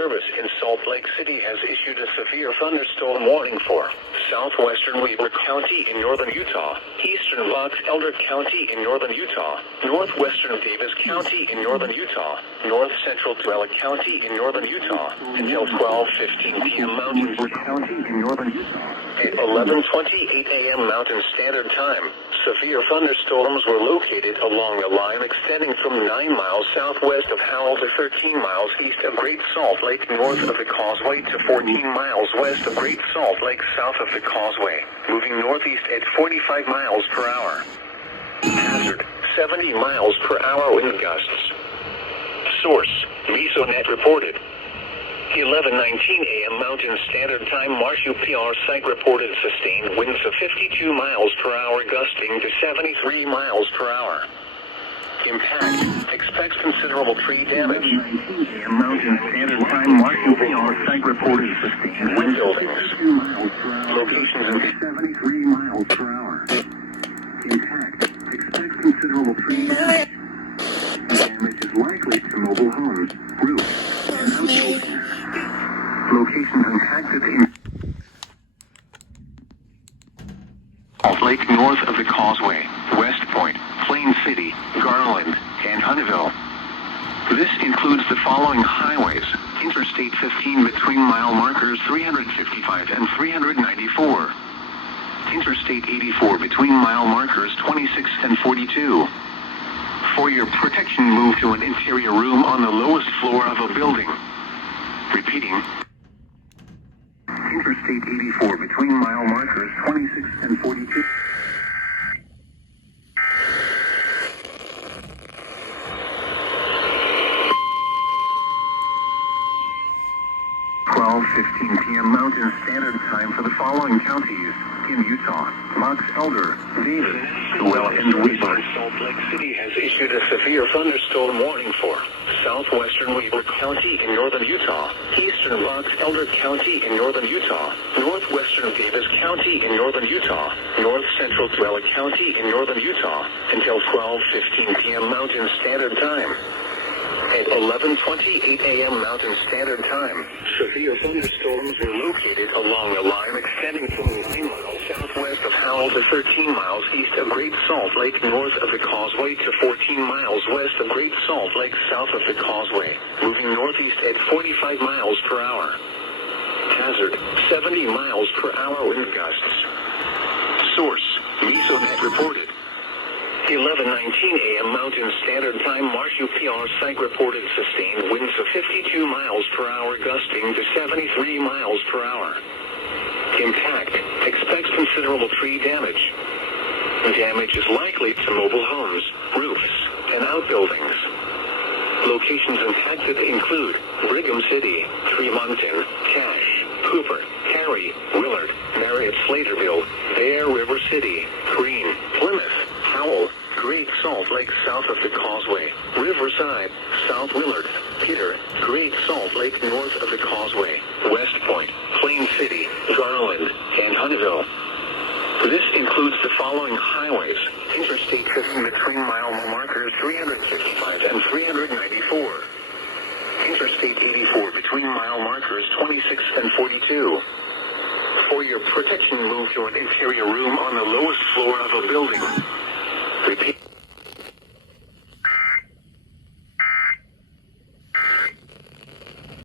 Service in Salt Lake City has issued a severe thunderstorm warning for southwestern Weber County in northern Utah, eastern Box Elder County in northern Utah, northwestern Davis County in northern Utah, north central Tuella County in northern Utah, until 12:15 p.m. Mountain County in northern Utah. At 11:28 a.m. Mountain Standard Time, severe thunderstorms were located along a line extending from 9 miles southwest of Howell to 13 miles east of Great Salt Lake north of the Causeway to 14 miles west of Great Salt Lake south of the Causeway, moving northeast at 45 miles per hour. Hazard, 70 miles per hour wind gusts. Source, Mesonet reported. 11:19 a.m. Mountain Standard Time, Marsh-UPR site reported sustained winds of 52 miles per hour gusting to 73 miles per hour. Impact. Expects considerable tree damage. 11:19 a.m. Mountain Standard Time, Marsh-UPR site reported sustained wind buildings. Locations in 73 miles per hour. Impact. Expects considerable tree damage. Damage is likely to mobile homes, roofs, and outbuildings. Locations impacted in Salt Lake north of the Causeway, West Point, Plain City, Garland, and Huntsville. This includes the following highways: Interstate 15 between mile markers 355 and 394. Interstate 84 between mile markers 26 and 42. For your protection, move to an interior room on the lowest floor of a building. Repeating. Interstate 84 between mile markers 26 and 42. p.m. Mountain Standard Time for the following counties in Utah: Box Elder, Davis, Tuella, and Weber. Salt Lake City has issued a severe thunderstorm warning for southwestern Weber County in northern Utah, eastern Box Elder County in northern Utah, northwestern Davis County in northern Utah, north central Tuella County in northern Utah, until 12:15 p.m. Mountain Standard Time. At 11:28 a.m. Mountain Standard Time, severe thunderstorms were located along a line extending from 9 miles southwest of Howell to 13 miles east of Great Salt Lake north of the Causeway to 14 miles west of Great Salt Lake south of the Causeway, moving northeast at 45 miles per hour. Hazard, 70 miles per hour wind gusts. Source, Mesonet reported. 11:19 a.m. Mountain Standard Time, Marsh-UPR site reported sustained winds of 52 miles per hour gusting to 73 miles per hour. Impact. Expects considerable tree damage. Damage is likely to mobile homes, roofs, and outbuildings. Locations impacted include Brigham City, Tremonton, Cache, Cooper, Cary, Willard, Marriott Slaterville, Bear River City, Greene, Plymouth, Howell, Great Salt Lake south of the Causeway, Riverside, South Willard, Peter, Great Salt Lake north of the Causeway, West Point, Plain City, Garland, and Huntsville. This includes the following highways: Interstate 15 between mile markers 355 and 394. Interstate 84 between mile markers 26 and 42. For your protection, move to an interior room on the lowest floor of a building.